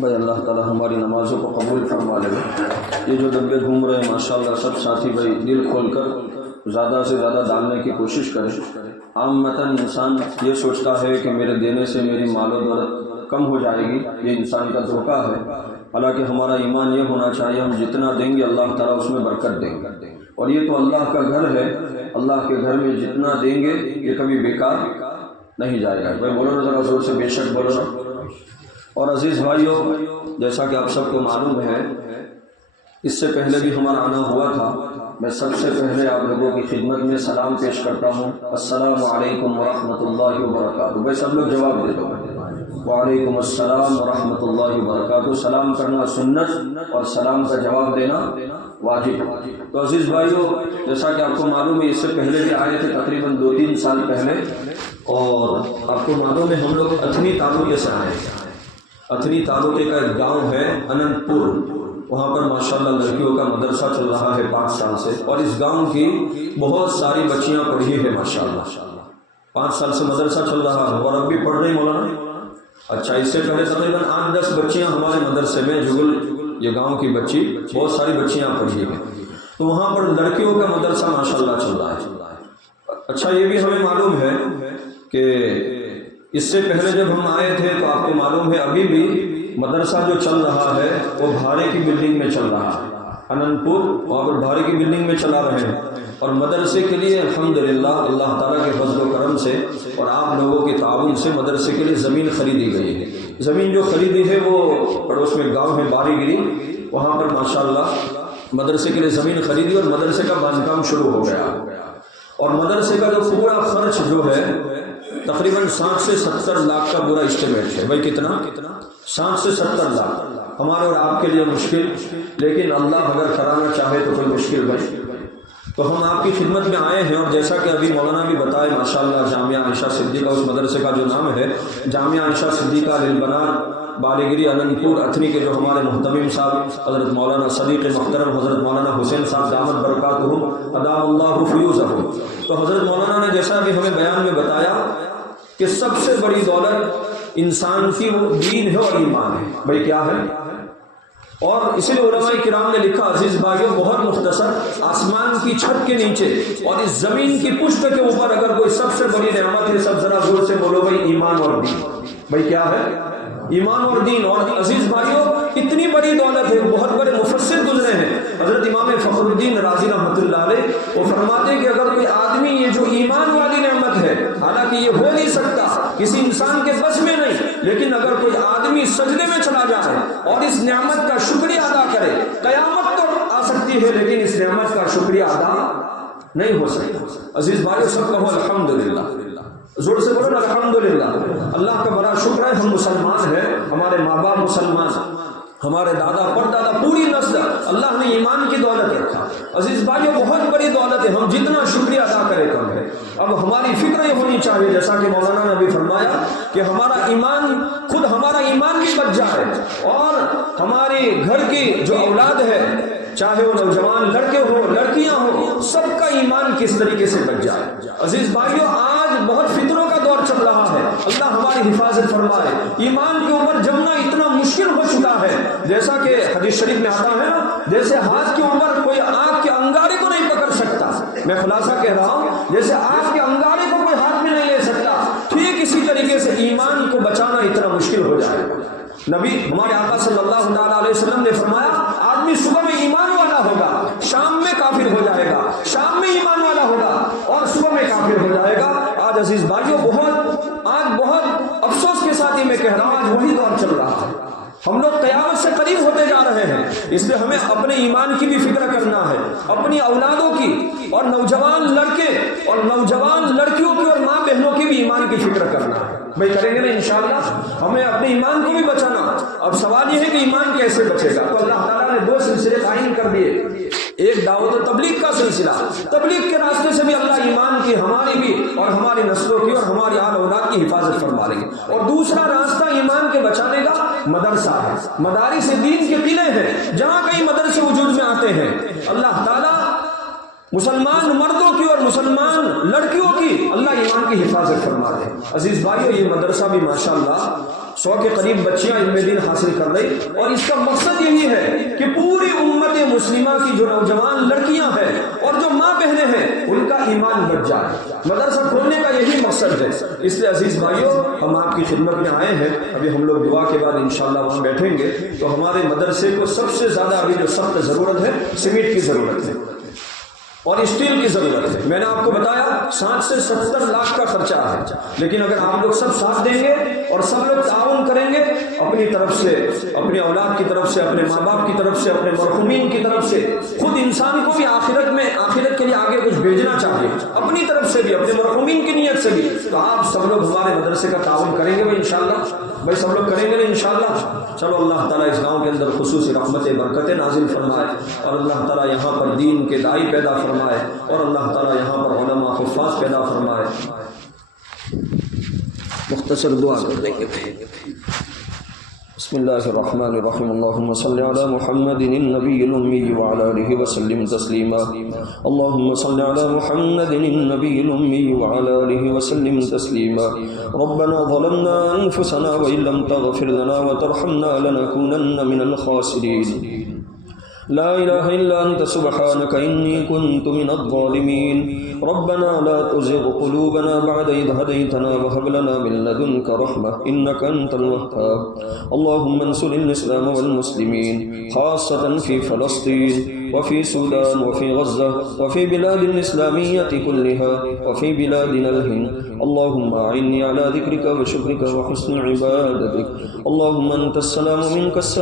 بھائی اللہ تعالی ہماری نمازوں کو قبول فرما لے۔ یہ جو ڈبے گھوم رہے ہیں ماشاءاللہ سب ساتھی بھائی دل کھول کر زیادہ سے زیادہ ڈالنے کی کوشش کریں۔ عامتاً انسان یہ سوچتا ہے کہ میرے دینے سے میری مال و دولت کم ہو جائے گی، یہ انسان کا دھوکہ ہے۔ حالانکہ ہمارا ایمان یہ ہونا چاہیے ہم جتنا دیں گے اللہ تعالیٰ اس میں برکت دیں گے، اور یہ تو اللہ کا گھر ہے، اللہ کے گھر میں جتنا دیں گے یہ کبھی بیکار نہیں جائے گا۔ بھائی بولو نا ذرا زور سے، بے شک بولو نا۔ اور عزیز بھائیوں، جیسا کہ آپ سب کو معلوم ہے اس سے پہلے بھی ہمارا آنا ہوا تھا، میں سب سے پہلے آپ لوگوں کی خدمت میں سلام پیش کرتا ہوں، السلام علیکم ورحمۃ اللہ وبرکاتہ۔ بھائی سب لوگ جواب دے دو، وعلیکم السلام ورحمۃ اللہ وبرکاتہ۔ سلام کرنا سنت اور سلام کا جواب دینا واجب۔ تو عزیز بھائیوں، جیسا کہ آپ کو معلوم ہے اس سے پہلے بھی آئے تھے تقریباً 2-3 سال پہلے، اور آپ کو معلوم ہے ہم لوگ اتھنی تعلقے سے آئے ہیں۔ اتھنی تعلقے کا ایک گاؤں ہے اننت پور، وہاں پر ماشاءاللہ لڑکیوں کا مدرسہ چل رہا ہے 5 سال سے، اور اس گاؤں کی بہت ساری بچیاں پڑھی ہیں ماشاءاللہ۔ 5 سال سے مدرسہ چل رہا ہے اور اب بھی پڑھ رہی مولانا۔ اچھا، اس سے پہلے تقریباً 8-10 بچیاں ہمارے مدرسے میں، جگل یہ گاؤں کی بچی بہت ساری بچیاں پڑھی ہیں، تو وہاں پر لڑکیوں کا مدرسہ ماشاءاللہ چل رہا ہے۔ اچھا، یہ بھی ہمیں معلوم ہے کہ اس سے پہلے جب ہم آئے تھے تو آپ کو معلوم ہے ابھی بھی مدرسہ جو چل رہا ہے وہ بھاڑے کی بلڈنگ میں چل رہا ہے، اننت پور وہاں پر بھاڑے کی بلڈنگ میں چلا رہے ہیں، اور مدرسے کے لیے الحمدللہ اللہ تعالیٰ کے فضل و کرم سے اور آپ لوگوں کے تعاون سے مدرسے کے لیے زمین خریدی گئی ہے۔ زمین جو خریدی ہے وہ پڑوس میں گاؤں ہے باری گری، وہاں پر ماشاءاللہ مدرسے کے لیے زمین خریدی اور مدرسے کا باندھ شروع ہو گیا، اور مدرسے کا جو پورا خرچ جو ہے تقریباً 60 سے 70 لاکھ کا پورا اسٹیمیٹ ہے۔ بھائی کتنا؟ 60 سے 70 لاکھ ہمارے اور آپ کے لیے مشکل، لیکن اللہ اگر کرانا چاہے تو کوئی مشکل نہیں۔ تو ہم آپ کی خدمت میں آئے ہیں، اور جیسا کہ ابھی مولانا بھی بتائے ماشاءاللہ جامعہ عائشہ صدیقہ، اس مدرسے کا جو نام ہے جامعہ عائشہ صدیقہ للبنات بالغری اننت پور اتھنی کے جو ہمارے محتمم صاحب حضرت مولانا صدیق محترم حضرت مولانا حسین صاحب دامت برکاتہ ادام اللہ فیوزہ، تو حضرت مولانا نے جیسا کہ ہمیں بیان میں بتایا کہ سب سے بڑی دولت انسان کی وہ دین ہے اور ایمان ہے۔ بھائی کیا ہے؟ اور اسی لیے علماء کرام نے لکھا عزیز بھائیوں بہت مختصر، آسمان کی چھت کے نیچے اور اس زمین کی پشت کے اوپر اگر کوئی سب سے بڑی نعمت ہے، سب ذرا زور سے بولو بھائی ایمان اور دین۔ بھائی کیا ہے؟ ایمان اور دین۔ اور عزیز بھائیوں اتنی بڑی دولت ہے، بہت بڑے مفسر گزرے ہیں، حضرت امام فخر الدین رازی رحمۃ اللہ علیہ، وہ فرماتے ہیں کہ اگر کوئی آدمی یہ جو ایمان والی نعمت ہے، حالانکہ یہ ہو نہیں سکتا کسی انسان کے بس میں نہیں، لیکن اگر کوئی آدمی سجدے میں چلا جائے اور اس نعمت کا شکریہ ادا کرے، قیامت تو آ سکتی ہے لیکن اس نعمت کا شکریہ ادا نہیں ہو سکتا۔ عزیز بھائیو سب کہو الحمدللہ، زور سے بولو الحمدللہ۔ اللہ کا بڑا شکر ہے ہم مسلمان ہیں، ہمارے ماں باپ مسلمان، ہمارے دادا پردادا پوری نسل اللہ نے ایمان کی دولت رکھا۔ عزیز بھائیو بہت بڑی دولت ہے، ہم جتنا شکریہ ادا کرے کم ہے۔ اب ہماری فکر یہ ہونی چاہیے جیسا کہ مولانا نے بھی فرمایا کہ ہمارا ایمان، خود ہمارا ایمان بھی بچ جائے، اور ہمارے گھر کی جو اولاد ہے چاہے وہ نوجوان لڑکے ہو لڑکیاں ہو، سب کا ایمان کس طریقے سے بچ جائے۔ عزیز بھائیو آج بہت فتنوں کا دور چل رہا ہے، اللہ ہماری حفاظت فرمائے۔ ایمان کے اوپر جمنا اتنا مشکل ہو چکا ہے، جیسا کہ حدیث شریف میں آتا ہے نا، جیسے ہاتھ کے اوپر کوئی آگ کے انگارے کو نہیں پکڑ سکتا، میں خلاصہ کہہ رہا ہوں، جیسے آگ کے انگارے کو کوئی ہاتھ میں نہیں لے سکتا، ٹھیک اسی طریقے سے ایمان کو بچانا اتنا مشکل ہو جائے۔ نبی ہمارے آقا صلی اللہ تعالیٰ علیہ وسلم نے فرمایا آدمی صبح میں ایمان والا ہوگا، شام میں کافر ہو جائے گا، شام میں ایمان والا ہوگا اور صبح میں کافر ہو جائے گا۔ آج عزیز بھائیوں بہت افسوس کے ساتھ ہی میں کہہ رہا ہوں آج وہی دور چل رہا ہے، ہم لوگ قیامت سے قریب ہوتے جا رہے ہیں، اس لیے ہمیں اپنے ایمان کی بھی فکر کرنا ہے، اپنی اولادوں کی، اور نوجوان لڑکے اور نوجوان لڑکیوں کی اور ماں بہنوں کی بھی ایمان کی فکر کرنا ہے۔ بھائی کریں گے نا انشاءاللہ، ہمیں اپنے ایمان کو بھی بچانا۔ اب سوال یہ ہے کہ ایمان کیسے بچے گا؟ تو اللہ تعالیٰ نے 2 سلسلے قائم کر دیے، ایک دعوت و تبلیغ کا سلسلہ، تبلیغ کے راستے سے بھی اللہ ایمان کی ہماری بھی اور ہماری نسلوں کی اور ہماری آل اولاد کی حفاظت فرما لیں گے، اور دوسرا راستہ ایمان کے بچانے کا مدرسہ ہے، مدارس دین کے قلعے ہیں، جہاں کئی مدرسے وجود میں آتے ہیں، اللہ تعالیٰ مسلمان مردوں کی اور مسلمان لڑکیوں کی اللہ ایمان کی حفاظت فرما دے۔ عزیز بھائیو یہ مدرسہ بھی ماشاءاللہ 100 کے قریب بچیاں علم دین حاصل کر کر رہی، اور اس کا مقصد یہی ہے کہ پوری امت مسلمہ کی جو نوجوان لڑکیاں ہیں اور جو ماں بہنیں ہیں ان کا ایمان بڑھ جائے۔ مدرسہ کھولنے کا یہی مقصد ہے۔ اس لیے عزیز بھائیوں، ہم آپ کی خدمت میں آئے ہیں، ابھی ہم لوگ دعا کے بعد انشاءاللہ وہاں بیٹھیں گے، تو ہمارے مدرسے کو سب سے زیادہ ابھی جو سخت ضرورت ہے سیمنٹ کی ضرورت ہے اور اسٹیل کی ضرورت ہے۔ میں نے آپ کو بتایا 60 سے 70 لاکھ کا خرچہ ہے، لیکن اگر آپ لوگ سب ساتھ دیں گے اور سب لوگ تعاون کریں گے اپنی طرف سے، اپنی اولاد کی طرف سے، اپنے ماں باپ کی طرف سے، اپنے مرحومین کی طرف سے، خود انسان کو بھی آخرت کے لیے آگے کچھ بھیجنا چاہیے، اپنی طرف سے بھی، اپنے مرحومین کی نیت سے بھی، تو آپ سب لوگ ہمارے مدرسے کا تعاون کریں گے انشاءاللہ۔ بھائی سب لوگ کریں گے نا انشاءاللہ؟ چلو اللہ تعالیٰ اس گاؤں کے اندر خصوصی رحمت برکتیں نازل فرمائے، اور اللہ تعالیٰ یہاں پر دین کے داعی پیدا فرمائے، اور اللہ تعالیٰ یہاں پر علماء حفاظ پیدا فرمائے۔ مختصر دعا کر دیں گے۔ بسم اللہ الرحمن الرحیم، اللہم صلی علی محمد النبی الامی وعلی آلہ وسلم تسلیما، اللہم صلی علی محمد النبی الامی وعلی آلہ وسلم تسلیما۔ ربنا ظلمنا انفسنا وإن لم تغفر لنا وترحمنا لنكونن من الخاسرین۔ لا إله إلا أنت سبحانك إني كنت من الظالمين۔ ربنا لا تزغ قلوبنا بعد إذ هديتنا وهب لنا من لدنك رحمة إنك أنت الوهاب۔ اللهم انصر الإسلام والمسلمين خاصة في فلسطين وفي السودان وفي غزة وفي بلاد الإسلامية كلها وفي بلادنا الهند۔ اللهم أعني على ذكرك وشكرك وحسن عبادتك۔ اللهم أنت السلام منك السلام